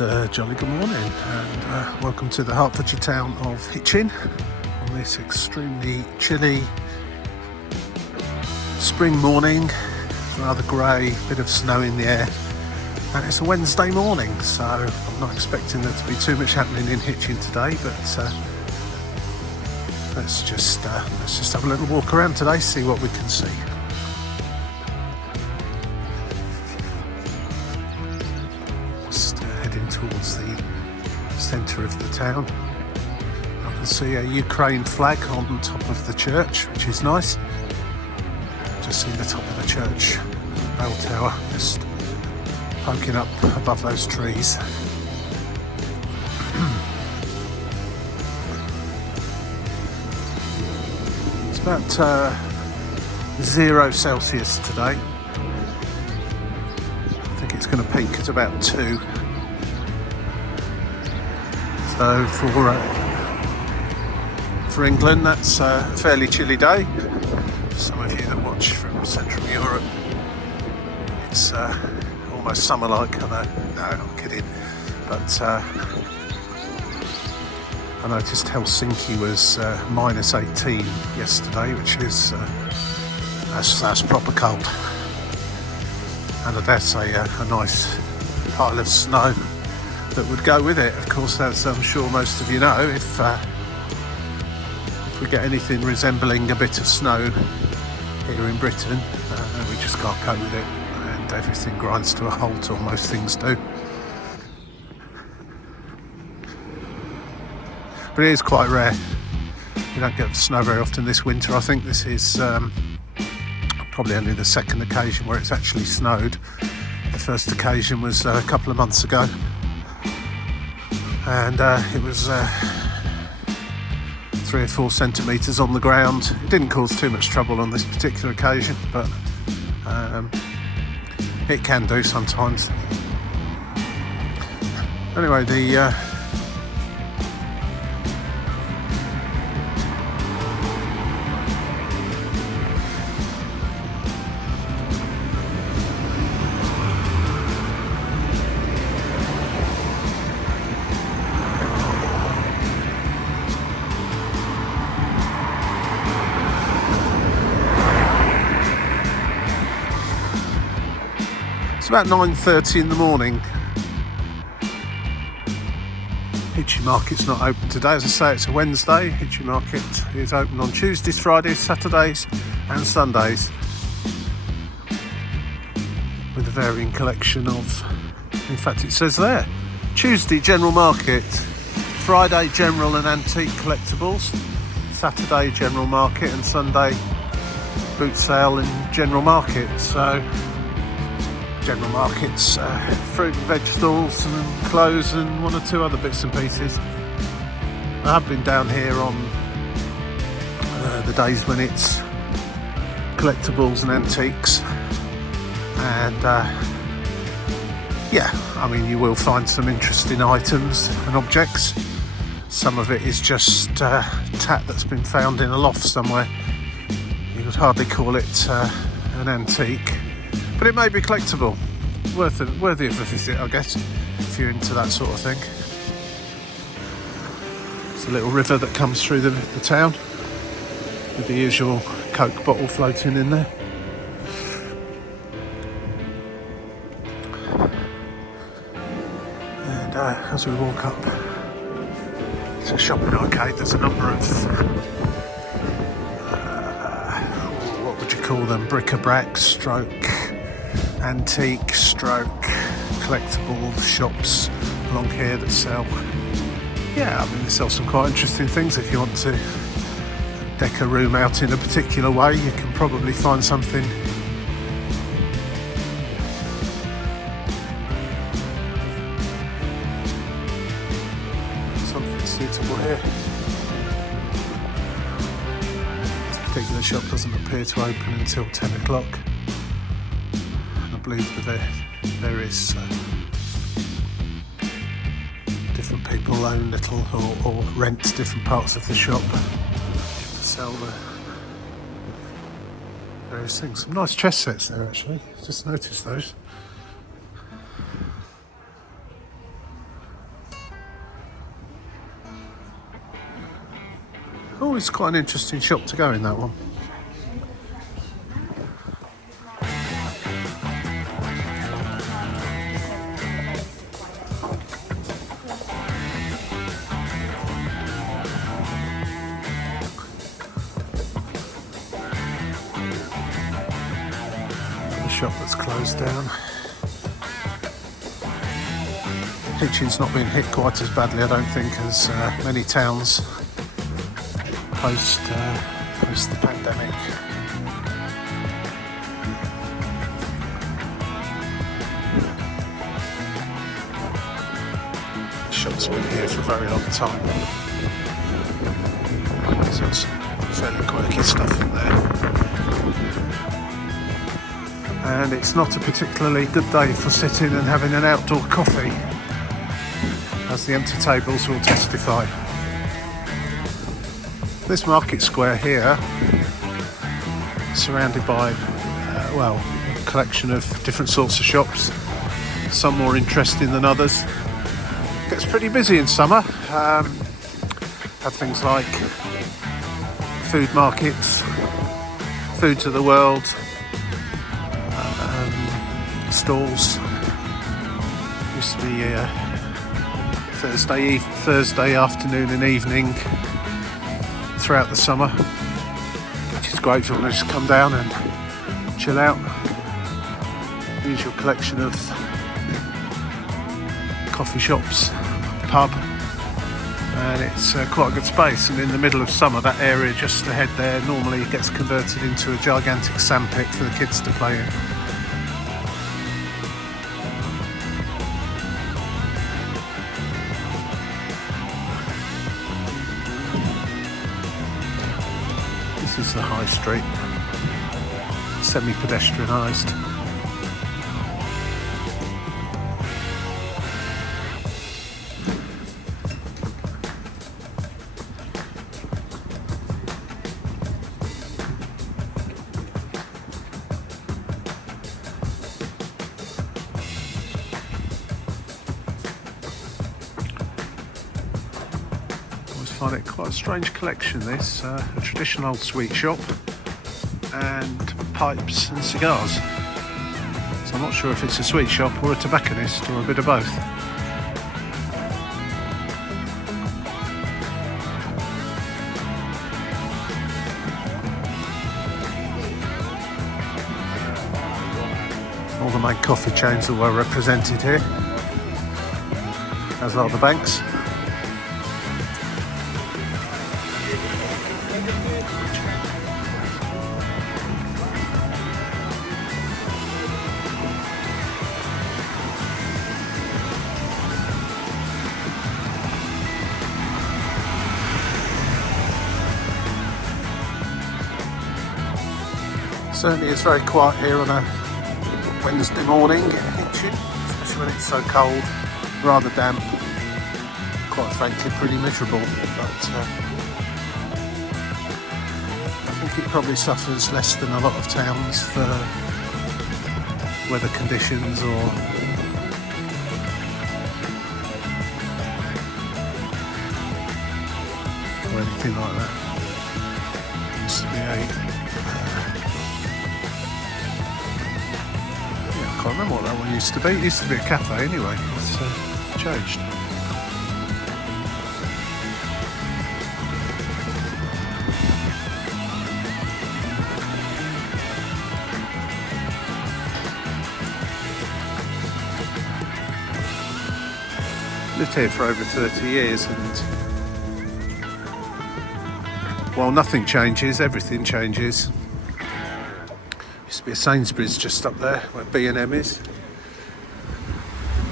And jolly good morning, and welcome to the Hertfordshire town of Hitchin on this extremely chilly spring morning. It's rather grey, bit of snow in the air, and it's a Wednesday morning, so I'm not expecting there to be too much happening in Hitchin today, but let's just have a little walk around today, see what we can see. Heading towards the centre of the town. I can see a Ukraine flag on top of the church, which is nice. Just seen the top of the church bell tower just poking up above those trees. It's about 0 Celsius today. I think it's going to peak at about 2. So for England, that's a fairly chilly day. For some of you that watch from Central Europe, it's almost summer-like. I know, no, I'm kidding. But I noticed Helsinki was minus 18 yesterday, which is that's proper cold. And I dare say a nice pile of snow that would go with it. Of course, as I'm sure most of you know, if we get anything resembling a bit of snow here in Britain, we just can't cope with it, and everything grinds to a halt, or most things do. But it is quite rare. You don't get snow very often this winter. I think this is probably only the second occasion where it's actually snowed. The first occasion was a couple of months ago, and it was 3 or 4 centimetres on the ground. It didn't cause too much trouble on this particular occasion, but it can do sometimes. Anyway, it's about 9:30 in the morning. Hitchin Market's not open today. As I say, it's a Wednesday. Hitchin Market is open on Tuesdays, Fridays, Saturdays and Sundays, with a varying collection of, in fact it says there, Tuesday general market, Friday general and antique collectibles, Saturday general market, and Sunday boot sale and general market. So general markets, fruit and vegetables and clothes and 1 or 2 other bits and pieces. I have been down here on the days when it's collectibles and antiques, and yeah, I mean, you will find some interesting items and objects. Some of it is just tat that's been found in a loft somewhere. You would hardly call it an antique, but it may be collectible, worthy of a visit, I guess, if you're into that sort of thing. It's a little river that comes through the town, with the usual Coke bottle floating in there. And as we walk up to a shopping arcade, there's a number of what would you call them, bric-a-brac stroke antique stroke collectible shops along here that sell, yeah, I mean, they sell some quite interesting things. If you want to deck a room out in a particular way, you can probably find something suitable here. This particular shop doesn't appear to open until 10 o'clock. I believe that there is different people own little or rent different parts of the shop to sell the various things. Some nice chess sets there, actually. Just noticed those. Oh, it's quite an interesting shop to go in, that one. The shop that's closed down. Hitchin's not been hit quite as badly, I don't think, as many towns post the pandemic. The shop's been here for a very long time, so it's fairly quirky stuff in there. And it's not a particularly good day for sitting and having an outdoor coffee, as the empty tables will testify. This market square here, surrounded by, a collection of different sorts of shops, some more interesting than others. Gets pretty busy in summer. Have things like food markets, Foods of the World, stalls. Used to be Thursday afternoon and evening throughout the summer, which is great if you want to just come down and chill out. Usual collection of coffee shops, pub, and it's quite a good space. And in the middle of summer, that area just ahead there normally gets converted into a gigantic sandpit for the kids to play in. This is the high street, semi-pedestrianised. Find it quite a strange collection, this, a traditional old sweet shop and pipes and cigars. So I'm not sure if it's a sweet shop or a tobacconist or a bit of both. All the main coffee chains are well represented here, as are the banks. Certainly it's very quiet here on a Wednesday morning in Hitchin, especially when it's so cold, rather damp, quite frankly pretty miserable, but I think it probably suffers less than a lot of towns for weather conditions or anything like that. Used to be I can't remember what that one used to be. It used to be a cafe anyway. It's changed. Lived here for over 30 years, and while nothing changes, everything changes. Used to be a Sainsbury's just up there where B&M is.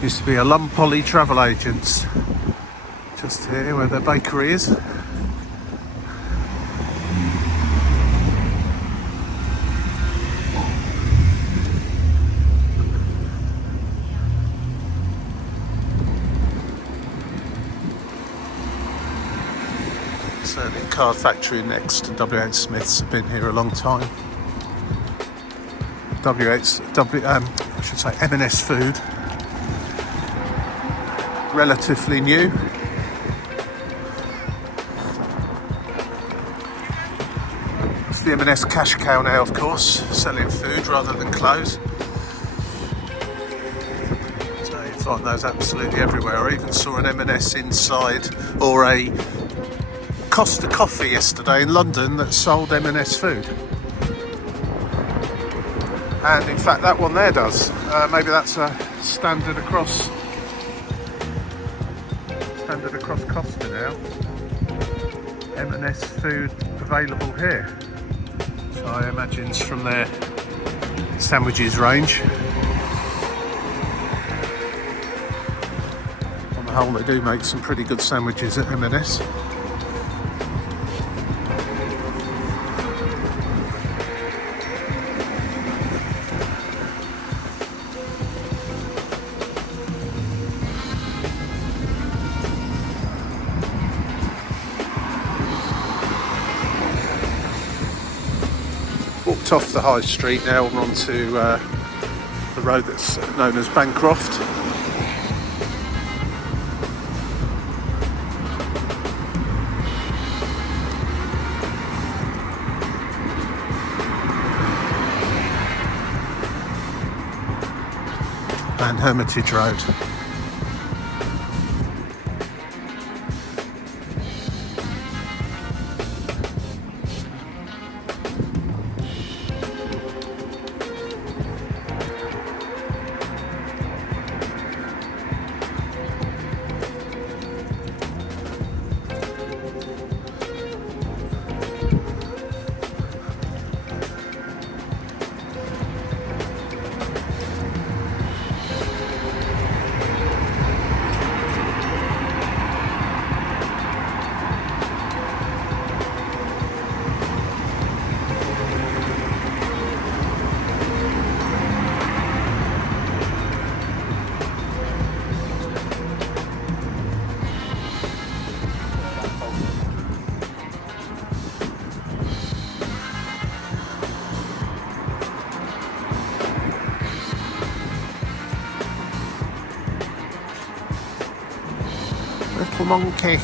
Used to be a Lumpoly Travel Agents just here where their bakery is. Certainly card factory next to W.H. Smith's have been here a long time. M&S Food, relatively new. It's the M&S cash cow now, of course, selling food rather than clothes. So you find those absolutely everywhere. I even saw an M&S inside, or a Costa Coffee yesterday in London that sold M&S food. And in fact that one there does. Maybe that's a standard across Costa now. M&S food available here. So I imagine it's from their sandwiches range. On the whole, they do make some pretty good sandwiches at M&S. Walked off the high street now, we're onto the road that's known as Bancroft. And Hermitage Road. Little monkey.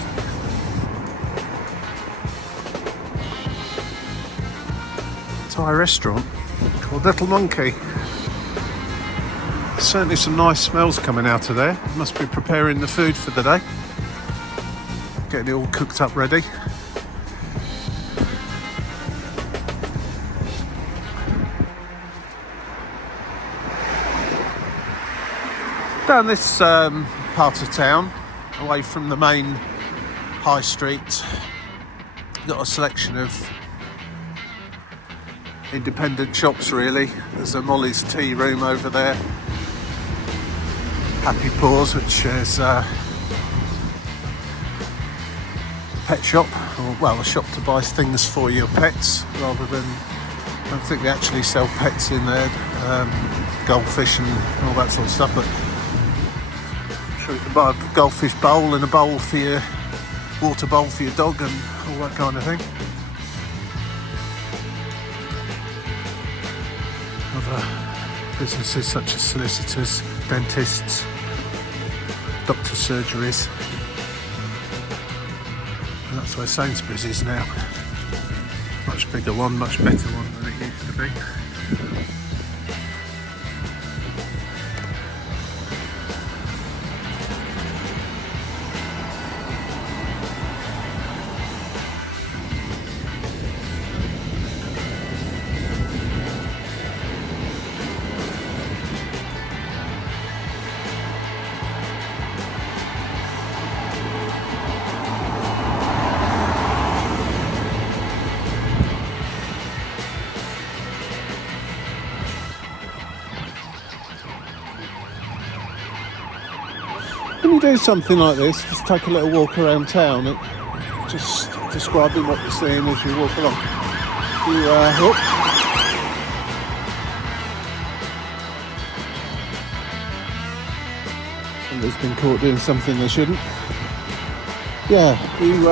Thai restaurant called Little Monkey. Certainly some nice smells coming out of there. Must be preparing the food for the day. Getting it all cooked up ready. Down this part of town, away from the main high street, got a selection of independent shops really. There's a Molly's Tea Room over there, Happy Paws, which is a pet shop, or well, a shop to buy things for your pets rather than, I don't think they actually sell pets in there, goldfish and all that sort of stuff, but so you can buy a goldfish bowl and a bowl for your water bowl for your dog and all that kind of thing. Other businesses such as solicitors, dentists, doctor surgeries. And that's where Sainsbury's is now. Much bigger one, much better one than it used to be. When you do something like this, just take a little walk around town, just describing what you're seeing as you walk along. Somebody's been caught doing something they shouldn't. Yeah, you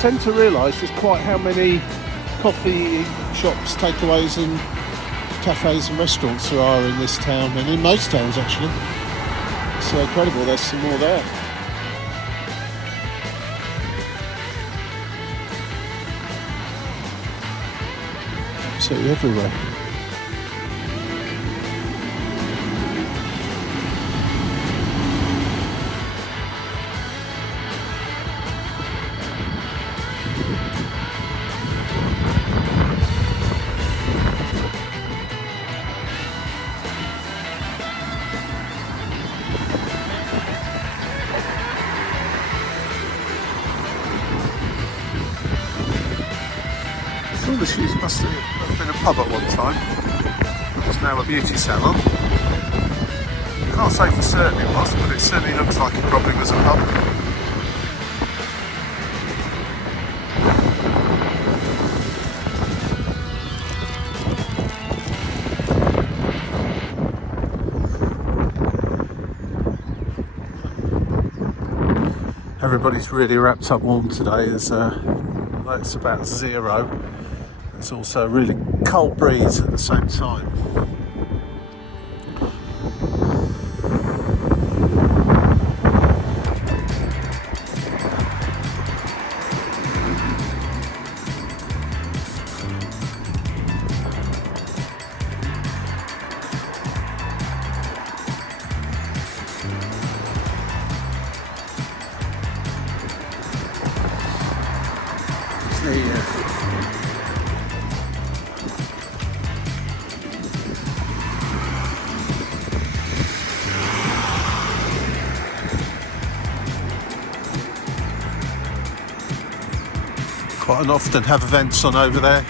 tend to realise just quite how many coffee shops, takeaways and cafes and restaurants there are in this town, and in most towns actually. It's incredible, there's some more there. absolutely everywhere. This must have been a pub at one time. It's now a beauty salon. Can't say for certain it was, but it certainly looks like it probably was a pub. Everybody's really wrapped up warm today, as although it's about 0. It's also a really cold breeze at the same time. Quite often have events on over there.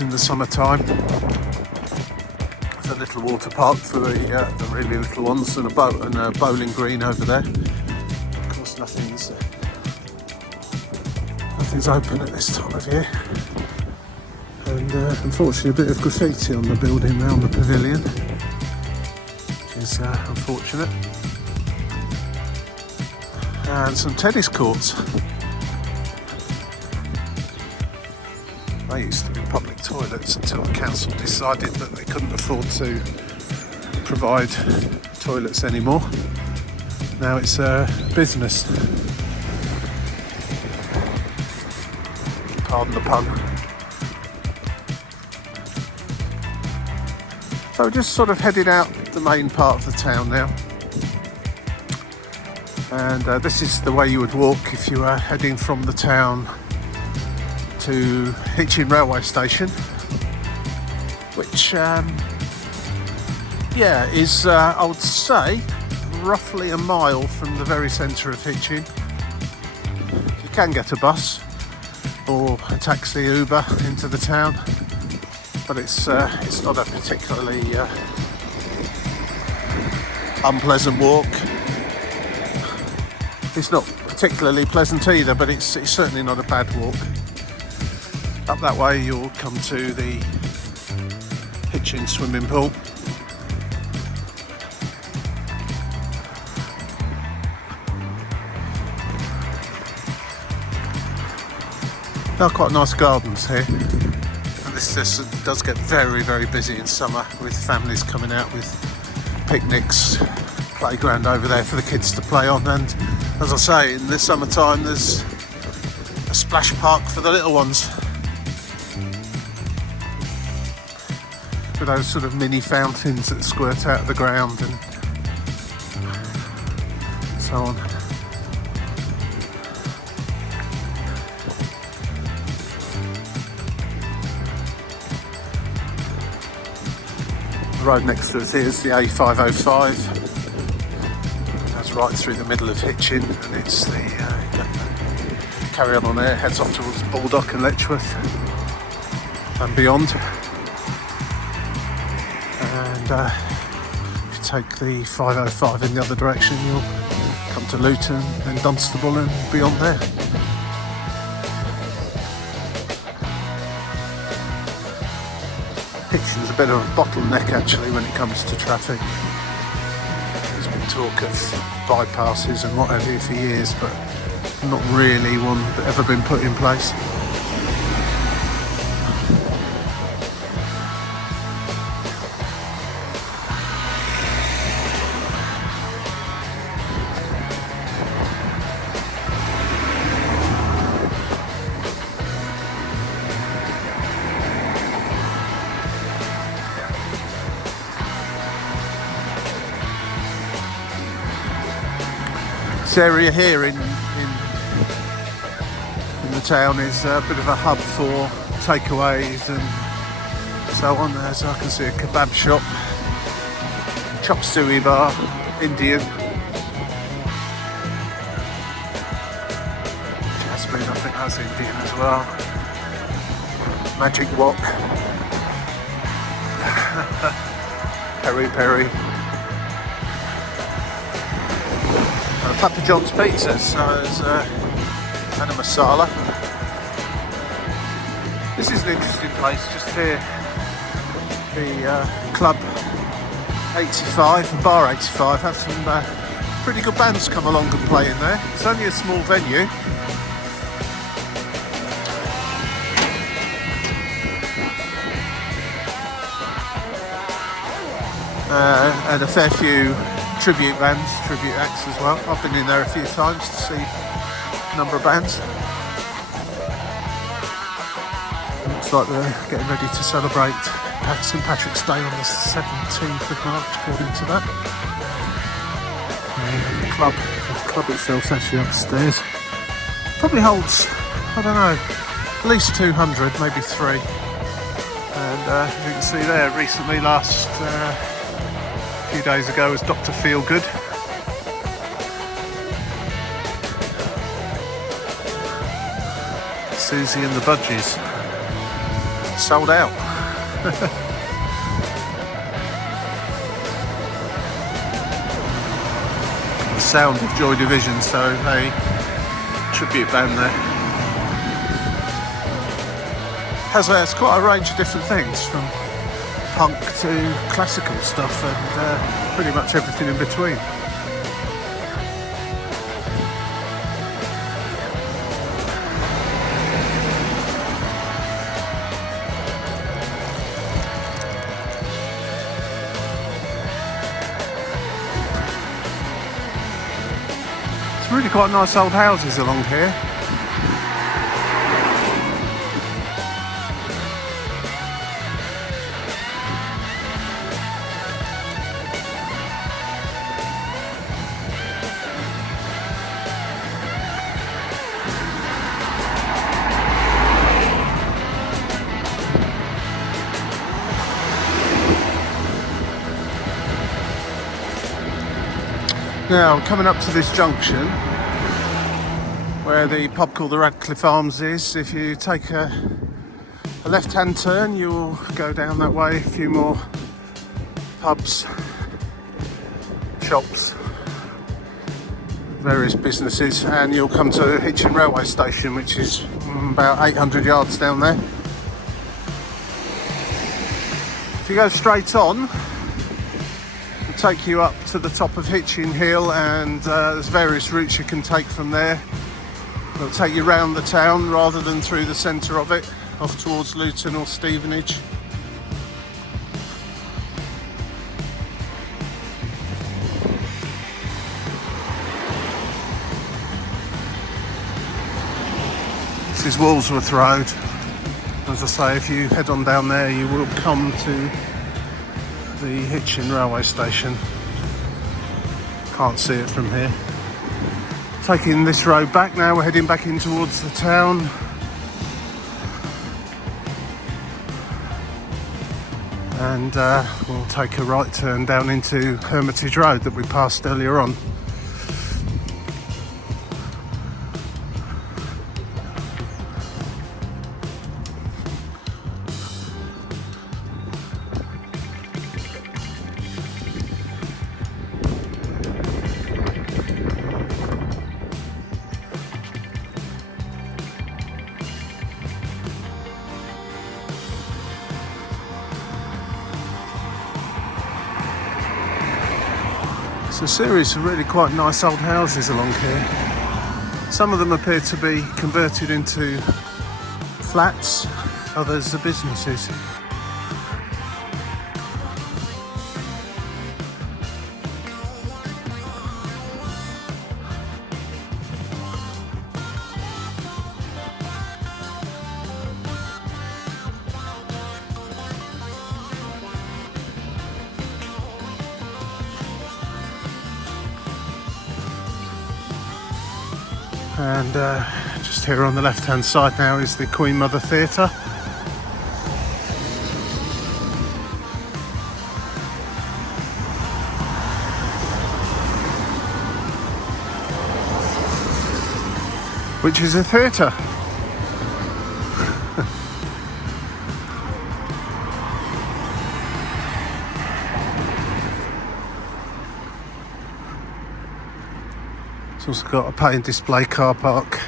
In the summertime, there's a little water park for the really little ones, and a bowling green over there. Of course, nothing's open at this time of year, and unfortunately, a bit of graffiti on the building now, on the pavilion, which is unfortunate. And some tennis courts. They used to be public toilets until the council decided that they couldn't afford to provide toilets anymore. Now it's a business. Pardon the pun. So we're just sort of heading out the main part of the town now. And this is the way you would walk if you were heading from the town to Hitchin railway station, which is I would say roughly a mile from the very centre of Hitchin. You can get a bus or a taxi, Uber into the town, but it's not a particularly unpleasant walk. It's not particularly pleasant either, but it's certainly not a bad walk. Up that way you'll come to the Hitchin swimming pool. There are quite nice gardens here, and this does get very, very busy in summer, with families coming out with picnics, playground over there for the kids to play on, and as I say, in the summertime there's a splash park for the little ones with those sort of mini fountains that squirt out of the ground and so on. The road next to us here is the A505. Right through the middle of Hitchin, and it's the carry on there, heads off towards Baldock and Letchworth and beyond. And if you take the 505 in the other direction, you'll come to Luton, then Dunstable and beyond there. Hitchin's a bit of a bottleneck actually when it comes to traffic. There's been talk of bypasses and what have you for years, but not really one that ever been put in place. This area here in the town is a bit of a hub for takeaways and so on. There, so I can see a kebab shop, chop suey bar, Indian. Jasmine, I think that's Indian as well. Magic Wok. Peri Peri. Papa John's pizzas, so there's and a masala. This is an interesting place, just here. The Club 85, Bar 85, have some pretty good bands come along and play in there. It's only a small venue. And a fair few tribute bands, tribute acts as well. I've been in there a few times to see a number of bands. It looks like they're getting ready to celebrate St Patrick's Day on the 17th of March, according to that. The club itself's actually upstairs. Probably holds, I don't know, at least 200, maybe 3. And as you can see there, recently last few days ago was Dr. Feelgood. Susie and the Budgies. Sold out. The sound of Joy Division, so a tribute band there. Has quite a range of different things, from punk to classical stuff and pretty much everything in between. It's really quite nice old houses along here. Now, coming up to this junction where the pub called the Radcliffe Arms is, if you take a left-hand turn, you'll go down that way, a few more pubs, shops, various businesses, and you'll come to Hitchin railway station, which is about 800 yards down there. If you go straight on, take you up to the top of Hitchin Hill, and there's various routes you can take from there. It'll take you round the town rather than through the centre of it, off towards Luton or Stevenage. This is Walsworth Road. As I say, if you head on down there, you will come to the Hitchin railway station. Can't see it from here. Taking this road back now, we're heading back in towards the town. And we'll take a right turn down into Hermitage Road that we passed earlier on. It's a series of really quite nice old houses along here. Some of them appear to be converted into flats, others are businesses. And just here on the left hand side now is the Queen Mother Theatre. Which is a theatre. It's also got a pay and display car park.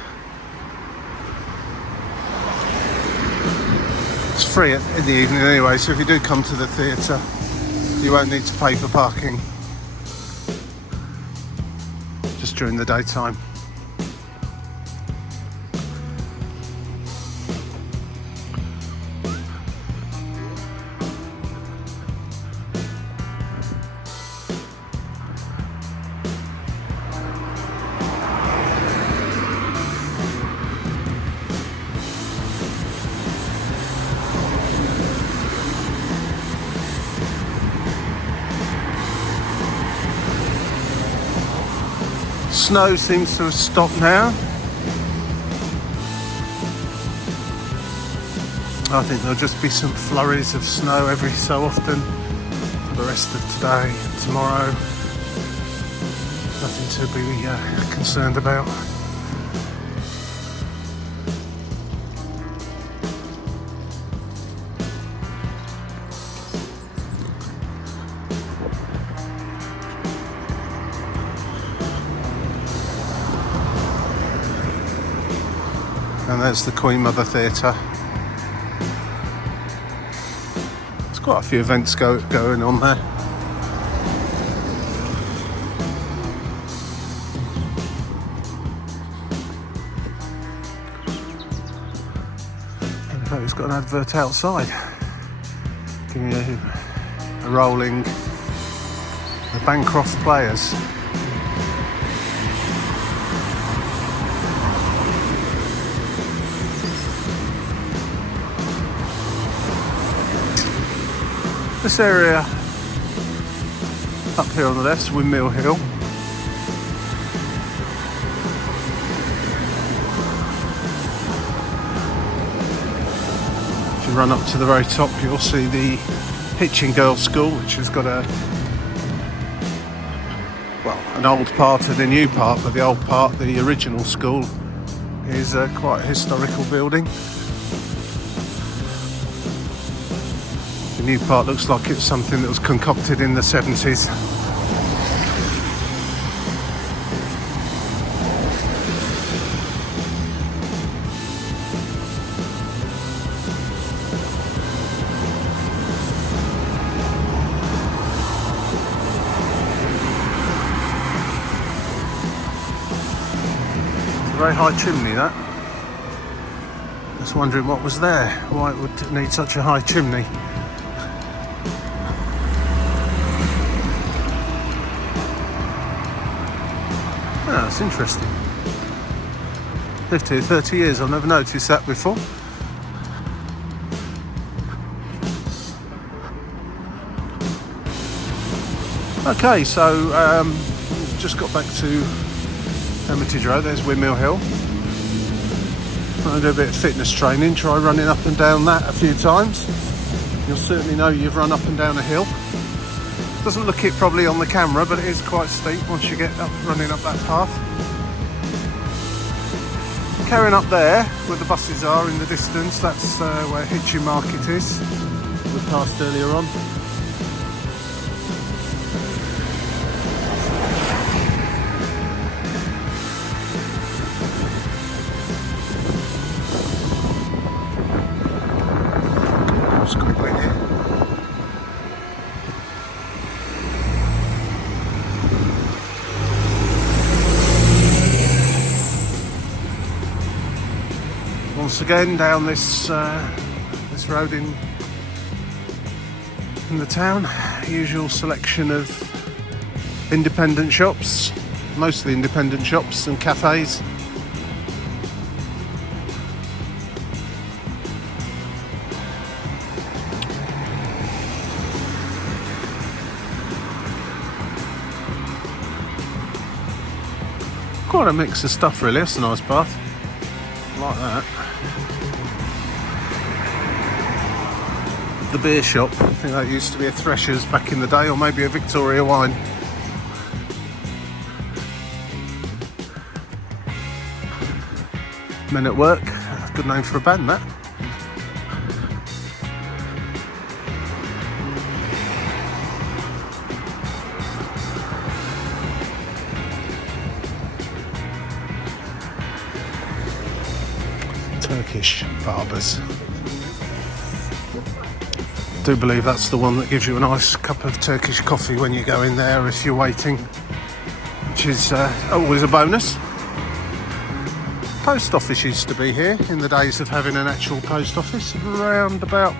It's free in the evening anyway, so if you do come to the theatre, you won't need to pay for parking. Just during the daytime. Snow seems to have stopped now. I think there'll just be some flurries of snow every so often for the rest of today and tomorrow. Nothing to be concerned about. And there's the Queen Mother Theatre. There's quite a few events going on there. And in fact, it's got an advert outside giving you a rolling the Bancroft Players. This area up here on the left is Windmill Hill. If you run up to the very top, you'll see the Hitchin Girls School, which has got an old part and a new part, but the old part, the original school, is quite a historical building. The new part looks like it's something that was concocted in the 70s. It's a very high chimney, that. Just wondering what was there, why it would need such a high chimney. Oh, that's interesting. Lived here 30 years, I've never noticed that before. Okay, so just got back to Hermitage Road. There's Windmill Hill. I'm going to do a bit of fitness training, try running up and down that a few times. You'll certainly know you've run up and down a hill. Doesn't look it probably on the camera, but it is quite steep once you get up running up that path. Carrying up there, where the buses are in the distance, that's where Hitchin Market is. We passed earlier on. Across quickly here. Once again down this road in the town, usual selection of independent shops, mostly independent shops and cafes. Quite a mix of stuff really. That's a nice bath. Like that. The beer shop, I think that used to be a Thresher's back in the day, or maybe a Victoria Wine. Men at Work, good name for a band that. Turkish barbers. I do believe that's the one that gives you a nice cup of Turkish coffee when you go in there if you're waiting, which is always a bonus. Post office used to be here in the days of having an actual post office, around about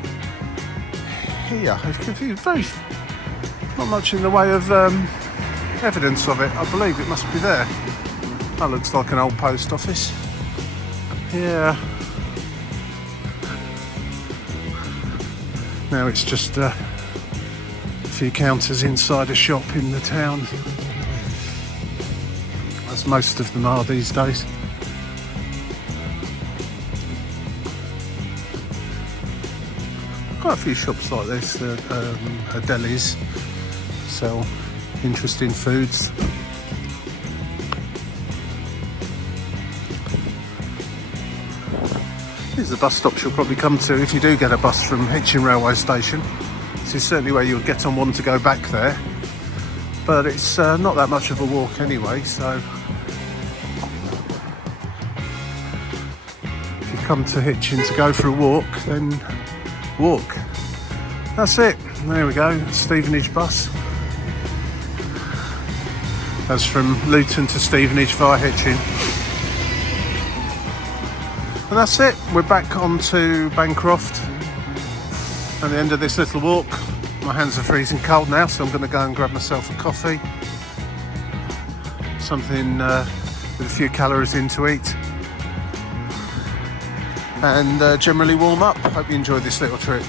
here. I was confused, very not much in the way of evidence of it. I believe it must be there. That looks like an old post office. Yeah. Now it's just a few counters inside a shop in the town, as most of them are these days. Quite a few shops like this, delis, sell interesting foods. These are the bus stops you'll probably come to if you do get a bus from Hitchin railway station. This is certainly where you'll get on one to go back there, but it's not that much of a walk anyway, so if you come to Hitchin to go for a walk, then walk. That's it. There we go, Stevenage bus. That's from Luton to Stevenage via Hitchin. And that's it, we're back onto Bancroft at the end of this little walk. My hands are freezing cold now, so I'm going to go and grab myself a coffee. Something with a few calories in to eat. And generally warm up. Hope you enjoyed this little trip.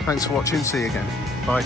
Thanks for watching, see you again. Bye.